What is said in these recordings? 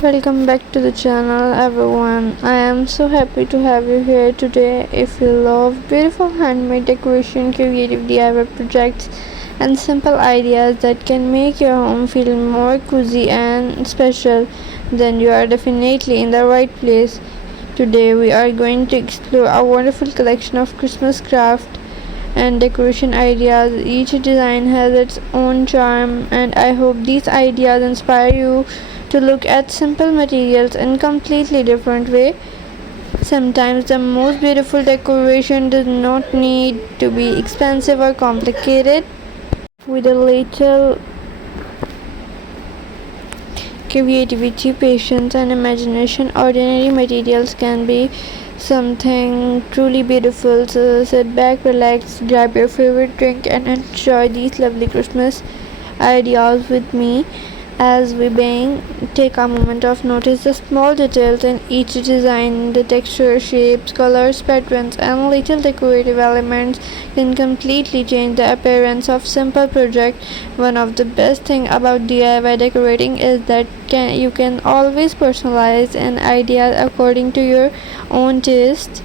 Welcome back to the channel, everyone. I am so happy to have you here today. If you love beautiful handmade decoration, creative DIY projects, and simple ideas that can make your home feel more cozy and special, then you are definitely in the right place. Today, we are going to explore a wonderful collection of Christmas craft and decoration ideas. Each design has its own charm, and I hope these ideas inspire you to look at simple materials in completely different way. Sometimes the most beautiful decoration does not need to be expensive or complicated. With a little creativity, patience, and imagination, ordinary materials can be something truly beautiful. So sit back, relax, grab your favorite drink, and enjoy these lovely Christmas ideas with me. As we bang, take a moment of notice the small details in each design. The texture, shapes, colors, patterns, and little decorative elements can completely change the appearance of simple project. One of the best thing about DIY decorating is that you can always personalize an idea according to your own taste.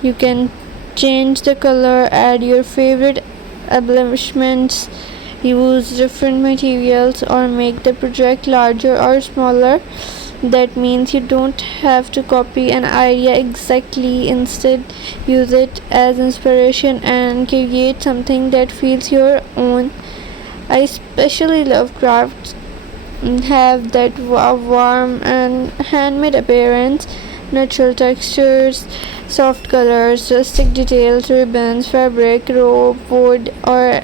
You can change the color, add your favorite embellishments, use different materials, or make the project larger or smaller. That means you don't have to copy an idea exactly. Instead, use it as inspiration and create something that feels your own. I especially love crafts have that warm and handmade appearance, natural textures, soft colors, rustic details, ribbons, fabric, rope, wood, or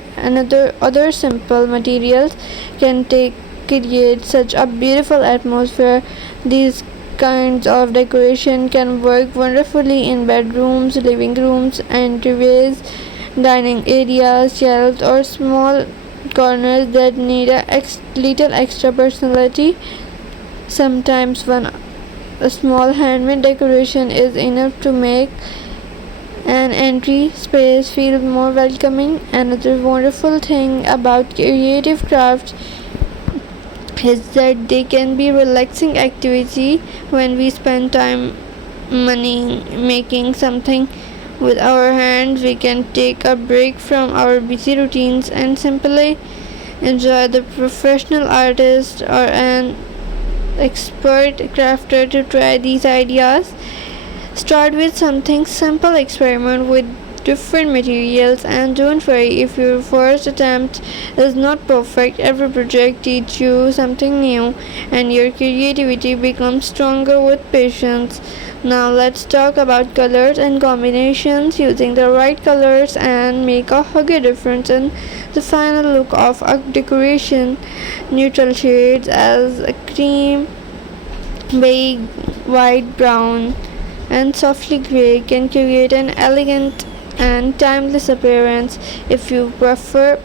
other simple materials can create such a beautiful atmosphere. These kinds of decoration can work wonderfully in bedrooms, living rooms, entryways, dining areas, shelves, or small corners that need little extra personality. Sometimes a small handmade decoration is enough to make an entry space feel more welcoming. Another wonderful thing about creative crafts is that they can be relaxing activity. When we spend time money making something with our hands, we can take a break from our busy routines and simply enjoy the professional artist or an expert crafter to try these ideas. Start with something simple, experiment with different materials, and don't worry if your first attempt is not perfect. Every project teaches you something new, and your creativity becomes stronger with patience. Now let's talk about colors and combinations. Using the right colors and make a huge difference in the final look of a decoration. Neutral shades as a cream, beige, white, brown, and softly gray can create an elegant and timeless appearance. If you prefer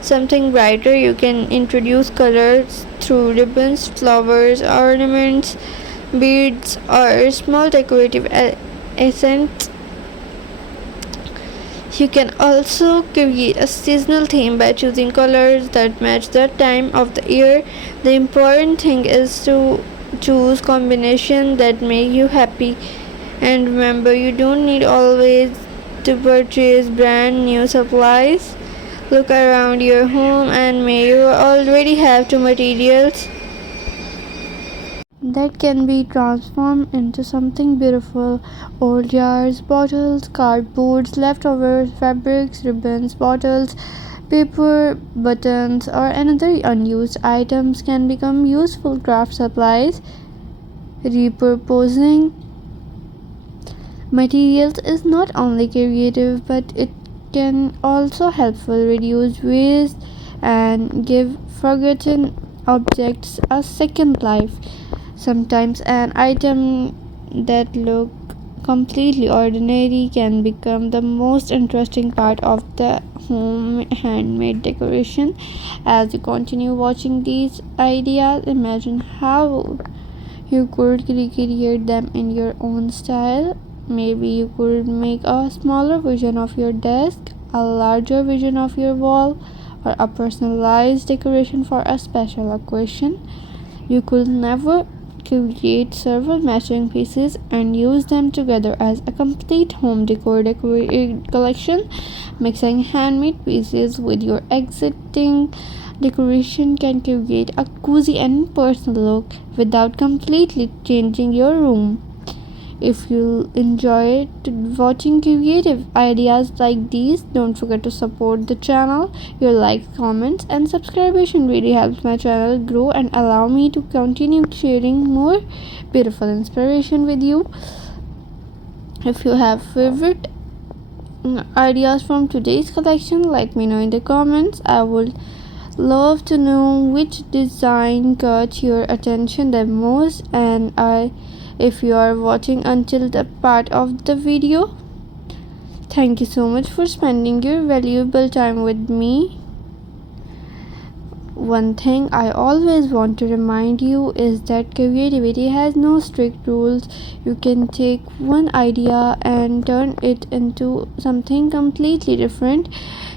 something brighter, you can introduce colors through ribbons, flowers, ornaments, beads, or small decorative accents. You can also create a seasonal theme by choosing colors that match the time of the year. The important thing is to choose combinations that make you happy. And remember, you don't need always to purchase brand new supplies. Look around your home and may you already have two materials that can be transformed into something beautiful. Old jars, bottles, cardboards, leftovers, fabrics, ribbons, bottles, paper, buttons, or another unused items can become useful craft supplies. Repurposing materials is not only creative, but it can also helpful reduce waste and give forgotten objects a second life. Sometimes an item that look completely ordinary can become the most interesting part of the home handmade decoration. As you continue watching these ideas, imagine how you could recreate them in your own style. Maybe you could make a smaller version of your desk, a larger version of your wall, or a personalized decoration for a special occasion. You could never create several matching pieces and use them together as a complete home decor collection. Mixing handmade pieces with your existing decoration can create a cozy and personal look without completely changing your room. If you enjoyed watching creative ideas like these, don't forget to support the channel. Your likes, comments, and subscription really helps my channel grow and allow me to continue sharing more beautiful inspiration with you. If you have favorite ideas from today's collection, let me know in the comments. I would love to know which design caught your attention the most, and if you are watching until the part of the video, thank you so much for spending your valuable time with me. One thing I always want to remind you is that creativity has no strict rules. You can take one idea and turn it into something completely different,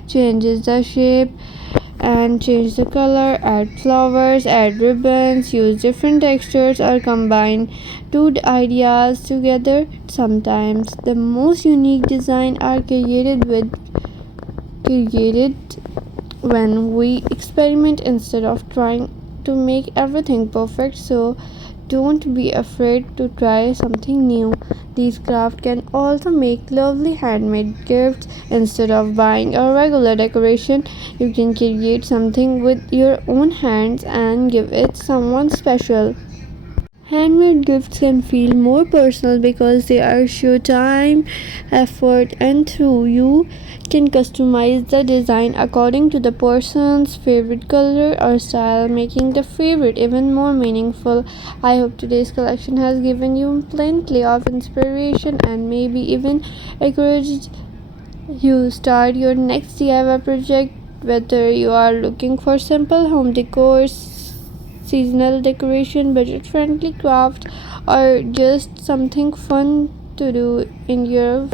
changes the shape and change the color, add flowers, add ribbons, use different textures, or combine two ideas together. Sometimes the most unique designs are created when we experiment instead of trying to make everything perfect. So don't be afraid to try something new. These crafts can also make lovely handmade gifts. Instead of buying a regular decoration, you can create something with your own hands and give it someone special. Handmade gifts can feel more personal because they are show time, effort, and through you can customize the design according to the person's favorite color or style, making the favorite even more meaningful. I hope today's collection has given you plenty of inspiration and maybe even encouraged you start your next DIY project. Whether you are looking for simple home decors, seasonal decoration, budget friendly craft, or just something fun to do in your